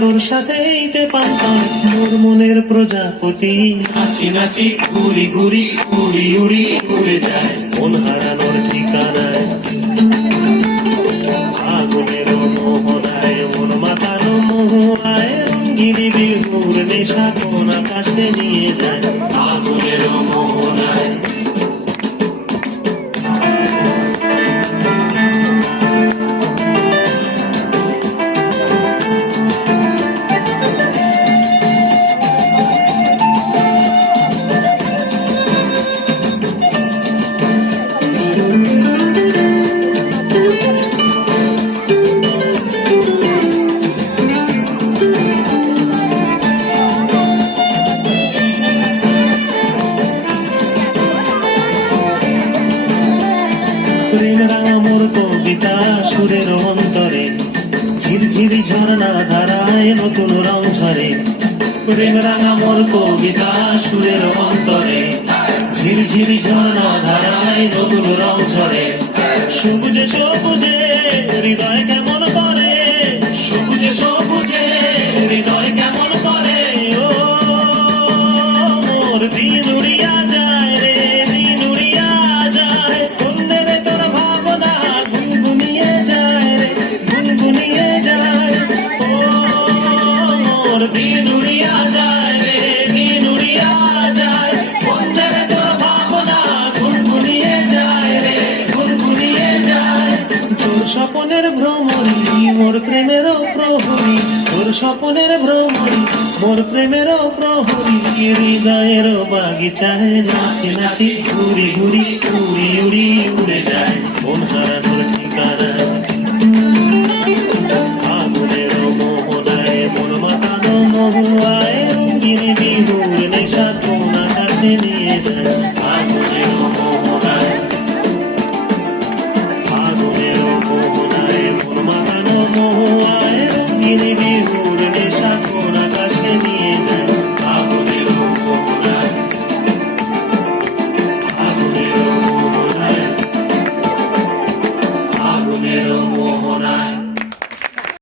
তোর সাথেইতে পান্তাম মোর মনের প্রজাপতি। নাচি নাচি ঘুরি ঘুরি উড়ি উড়ি উড়ে যায় মন হারানোর ঠিকানায়, আগুনের মোহনায় মন মাতানো মোহনায়, রঙ্গিনী বিহুর নেশা কোন আকাশে নিয়ে যায়। আগুনের মোহনায় প্রেম রাঙা মোর কবিতা সুরের অন্তরে, ঝিরঝিরি ঝর্ণা ধারায় নতুন রং ঝরে। প্রেম রাঙা মোর কবিতা সুরের অন্তরে, ঝিরঝিরি ঝর্ণা ধারায় নতুন রং ঝরে। সবুজে সবুজে হৃদয় কেমন করে, সবুজে সবুজে হৃদয় কেমন করে। ও মোর দিন উড়িয়া যায় রে, দিন উড়িয়া যায়। বন্দের তোর ভাবনা গুনগুনিয়ে যায় রে, গুনগুনিয়ে যায়। ও মোর দিন উড়িয়া যায় রে, দিন উড়িয়া যায়। বন্দের তোর ভাবনা গুনগুনিয়ে যায় রে, গুনগুনিয়ে যায়। তোর স্বপনের ভ্রমরি মোর প্রেমেরও প্রহরী, তোর স্বপনের ভ্রমরি মোর প্রেমেরও প্রহরী। হৃদয়ের বাগিচায় নাচি নাচি ঘুরি ঘুরি উড়ি উড়ি উড়ে যায় মন হারানোর ঠিকানায়।